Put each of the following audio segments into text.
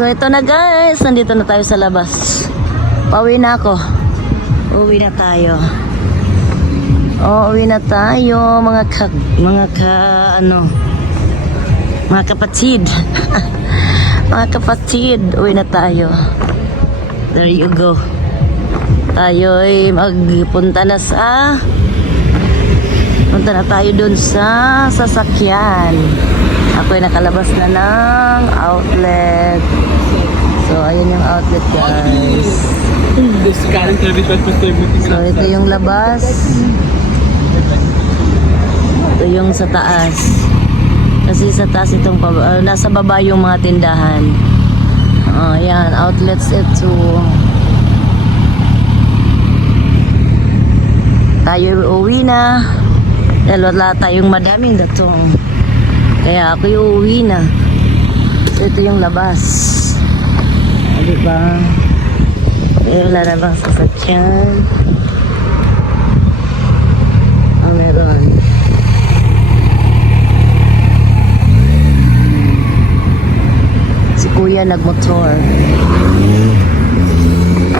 So ito na guys, nandito na tayo sa labas. Pauwi na ako. Uwi na tayo. Oo, uwi na tayo mga ka, mga ka, ano, mga kapatid. mga kapatid, uwi na tayo. There you go. Tayo ay magpunta na sa Punta na tayo dun sa sasakyan. Ako ay nakalabas na ng outlet. So, ayan yung outlet guys. So, ito yung labas. Ito yung sa taas. Kasi sa taas itong, ah, nasa baba yung mga tindahan. Oh, ayan, outlets ito. Tayo uwi na. Dahil wala tayong madaming datong. Kaya ako uwi na. So, ito yung labas. Ah, diba? Eh, wala na bang sasakyan? Ah, meron. Si kuya nagmotor.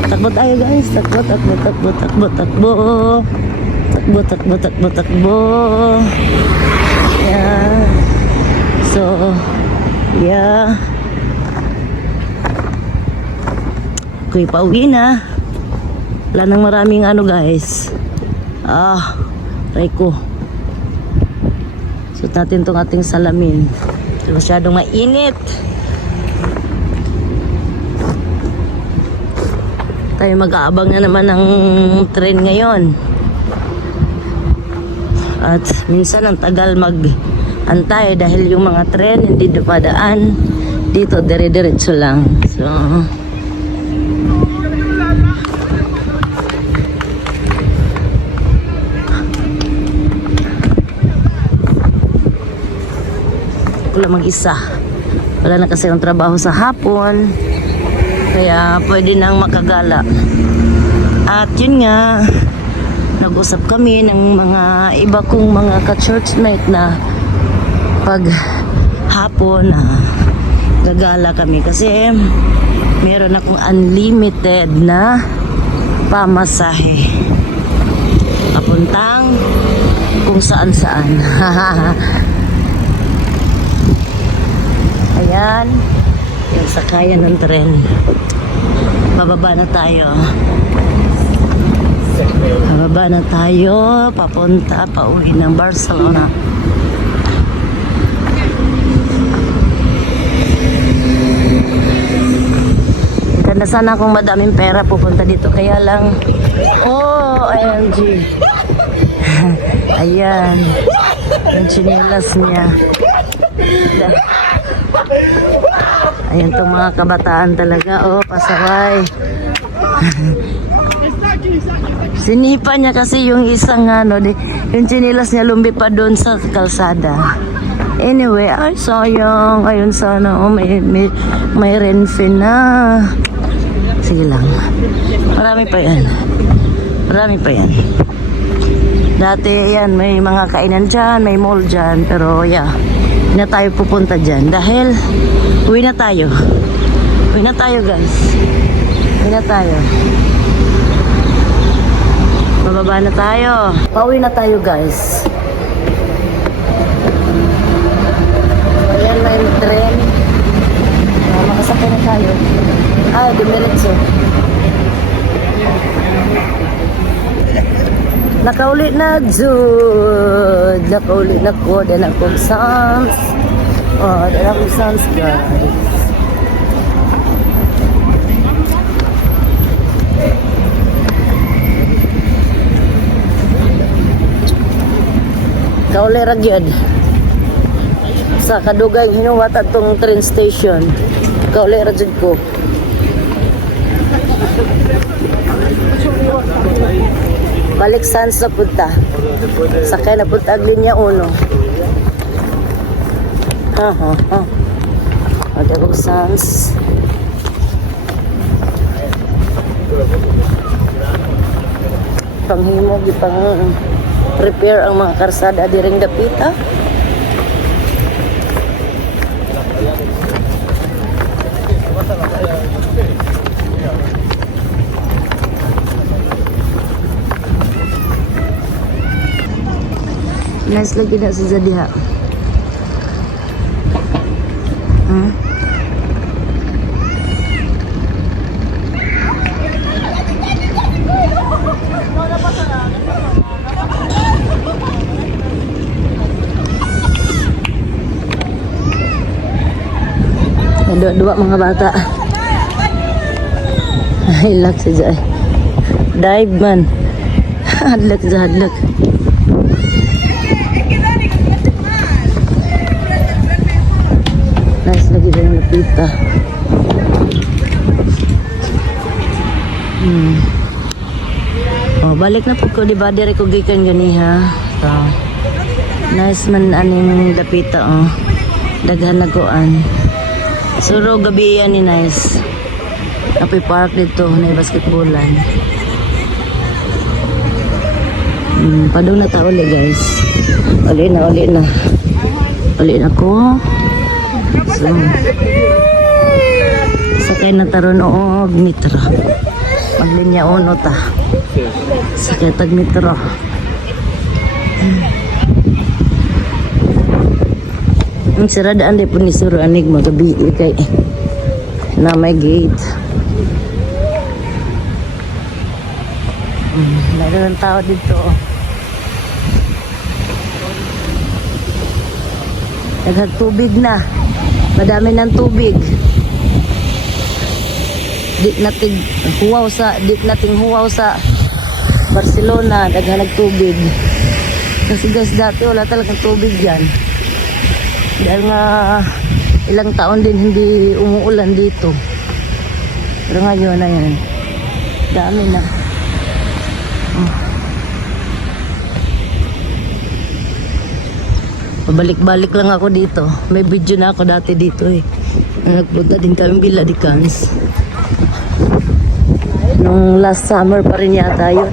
Takbo tayo guys. Takbo, takbo, takbo, takbo, takbo. Takbo, takbo, takbo, takbo. Yeah. So, yeah. Kuy pauwi na. Wala nang maraming ano guys. Ah, Reiko. Suot natin tong ating salamin. Masyadong mainit. Tayo mag-aabang na naman ng tren ngayon. At minsan ang tagal mag-antay dahil yung mga tren hindi dumadaan. Dito, dire-diretso lang. So, wala mag-isa. Wala na kasi ang trabaho sa hapon. Kaya pwede nang makagala. At yun nga, nag-usap kami ng mga iba kong mga ka-churchmate na pag hapon na gagala kami kasi meron akong unlimited na pamasahe papuntang kung saan saan ayan yung sakayan ng tren bababa na tayo bababa na tayo papunta pauwi ng Barcelona Ganda sana kung madaming pera pupunta dito. Kaya lang, oh, IMG. Ayan. Yung chinelas niya. Ayan tong mga kabataan talaga. Oh, pasaway. Sinipa niya kasi yung isang ano, yung chinelas niya lumbi pa doon sa kalsada. Anyway, ay sayang. Ayun sana, oh, may, may, may renfin na. Sige lang. Marami pa yan. Marami pa yan. Dati yan, may mga kainan dyan, may mall dyan. Pero yeah, na tayo pupunta dyan. Dahil, uwi na tayo. Uwi na tayo guys. Uwi na tayo. Bababa na tayo. Pauwi na tayo guys. Ayan na yung tren. Uh, makasakay na tayo. Ah, dumiretso. Nakauli na Jud. Nakauli na ko. Dala ko Sams. Oh, dala ko Sams guys. Kauli ra gyud sa kadugay hinuwat atong train station kauli ra jud ko balik saan sa punta? Sakay na punta ang linya 1 ha ha ha. Magagog Sans. Panghimog ipang prepare ang mga karsada diring dapita Nice lagi na sa Zadiha. Hmm? Dua-dua mga bata. Hilak sa dyan. Dive man. Hadlak sa hadlak. Nice lagi din ang lapita. Hmm. Oh, balik na po ko di ba dire ko gikan gani ha. So, nice man aning lapita oh. Daghan na kuan. Suro gabi yan ni nice. Apoy park dito na basketballan. Hmm, padong na ta uli guys. Uli na, uli na. Uli na ko. So, sakay na taron og metro. Maglinya uno ta. Sakay tag metro. Ang siradaan di po ni Suro Anig magabi kay na may gate. Hmm, Mayroon ng tao dito. Daghang tubig na. Madami ng tubig. Di nating huwaw sa di nating huwaw sa Barcelona daghan ng tubig. Kasi guys dati wala talagang tubig diyan. Dahil nga ilang taon din hindi umuulan dito. Pero ngayon na yan. Dami na. Oh. Pabalik-balik lang ako dito. May video na ako dati dito eh. Nagpunta din kami Villa de Cans. Nung last summer pa rin yata yun.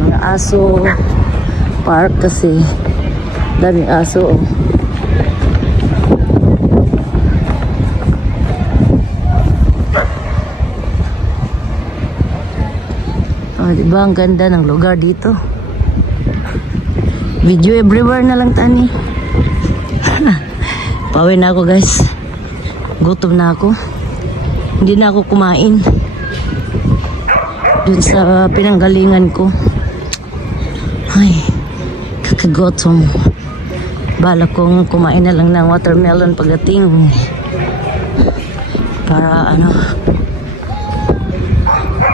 mga aso park kasi daming aso oh. Oh diba ang ganda ng lugar dito video everywhere na lang tani Pauwi na ako guys gutom na ako hindi na ako kumain dun sa pinanggalingan ko. Ay, kakagotom. Bala kong kumain na lang ng watermelon pagdating. Para ano,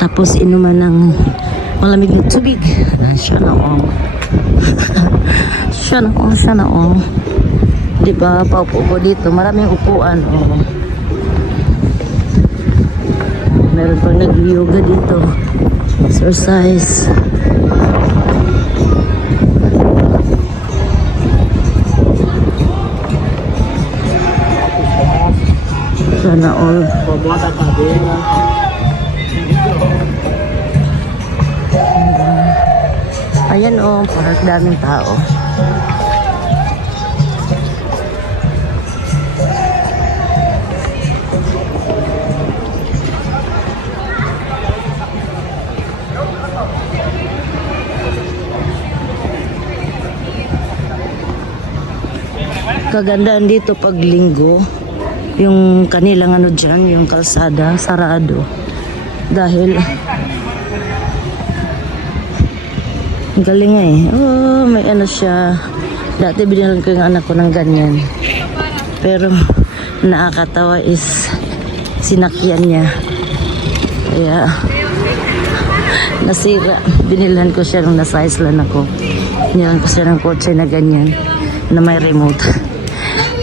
tapos inuman ng malamig na tubig. Ah, Siya na all. siya na all, siya na all. Di ba, paupo ko dito. Maraming upuan. Oh. Meron pang nag-yoga dito. Exercise. Sana all. Pabata ka din. Ayan o, oh, parang daming tao. Kagandaan dito pag linggo, yung kanilang ano dyan, yung kalsada, sarado. Dahil galing nga eh. Oh, may ano siya. Dati binilang ko yung anak ko ng ganyan. Pero nakakatawa is sinakyan niya. Kaya nasira. Binilan ko siya nung nasa Iceland ako. Binilan ko siya ng kotse na ganyan na may remote.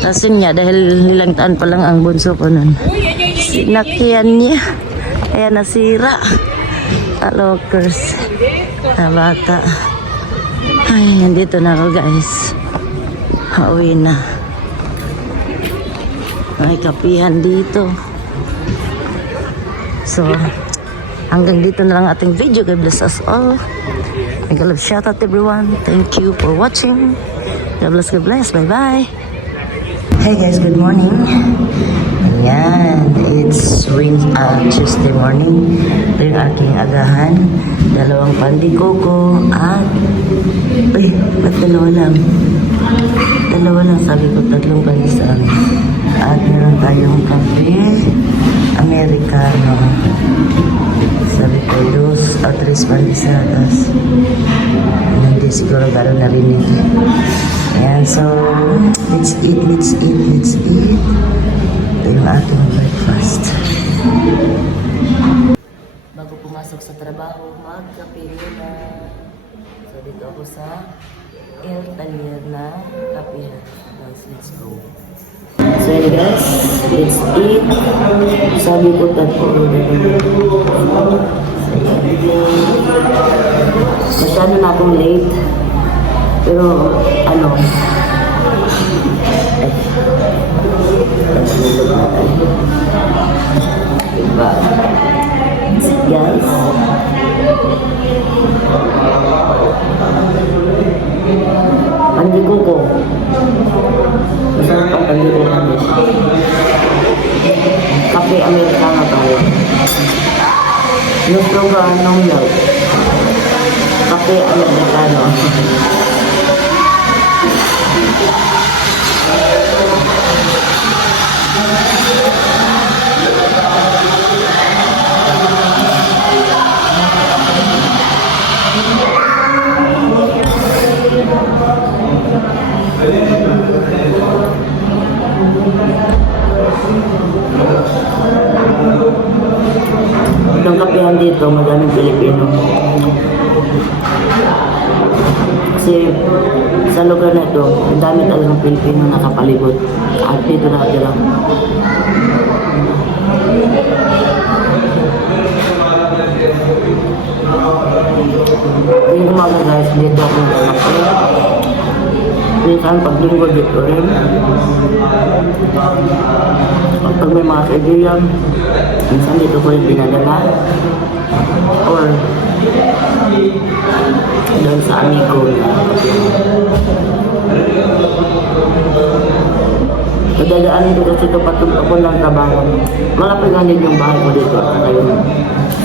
Tapos yun nga, dahil nilang taon pa lang ang bunso ko nun. Sinakyan niya. Kaya nasira. Alokers. Na bata. Ay, nandito na ako guys. Hauwi na. May kapihan dito. So, hanggang dito na lang ating video. God bless us all. May love shout out everyone. Thank you for watching. God bless, God bless. Bye-bye. Hey guys, good morning. Yan, it's Wed uh, Tuesday morning. Yung aking agahan. Dalawang pandikoko at... Uy, ba't dalawa lang? Dalawa lang, sabi ko tatlong pandesal. At meron tayong kape, Americano. Sabi ko, dos o tres pandesadas. Hindi siguro gano'n narinig. Ayan, so, let's eat, let's eat, let's eat. Ito yung ating breakfast. Bago pumasok sa trabaho, magkape muna. So, dito ako sa El Taller na kapihan. Guys, let's go. So, yun guys, let's eat. Sabi ko tatlo. Masyado na akong late. Pero, ano, nagsulog na tayo. Guys, Pandigo ko. Masarap ang pandigo kami. Kape Amerikano tayo. Gusto ka anong milk? Pilipino nakapalibot. At dito nakatira. Yung umaga guys, dito ako nagkakape. Minsan pag linggo dito rin. At pag may mga kaibigan, minsan dito ko rin dinadala. Or doon sa amigo Nadadaan ko kasi ito patungo ko ng trabaho. Malapit nga din yung bahay ko dito at saka yung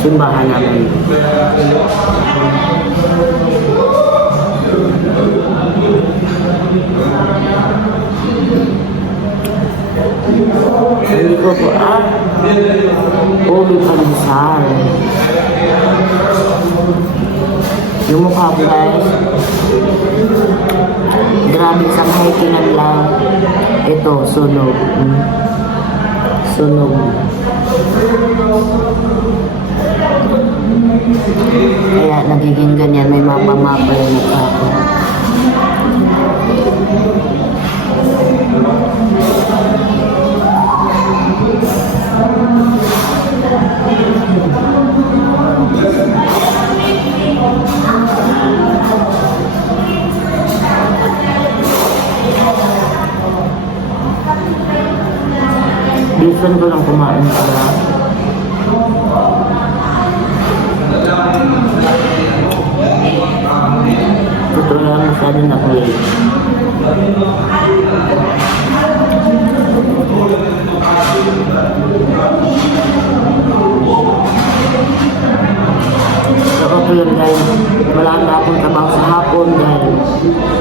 simbahan namin. Hindi ko po, ah, ubi pandesal. Yung mukha ko guys, grabe sa hikingan lang. Ito, sunog. Mm. Sunog. Kaya nagiging ganyan, may mapa-mapa yung mukha ko. Bisan ko lang kumain para Totoo lang masyado na ako late. Ako po yun guys, wala na akong trabaho sa hapon dahil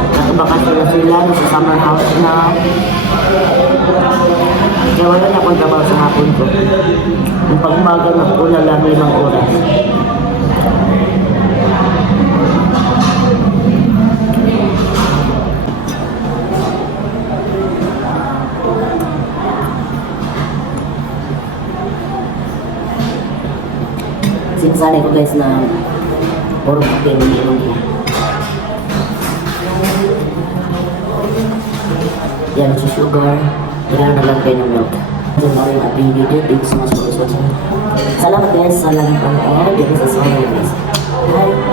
nakabakasyon na sila sa summer house na kaya wala na akong trabaho sa hapon ko. Yung pag umaga na una lang limang oras. Sinasanay ko guys na puro kape ng inom ko. Yan, sugar. Kailangan na lang kayo ng milk. Video. Thank you so much for watching. Salamat guys sa laging panood. Dito sa Summer guys. Bye!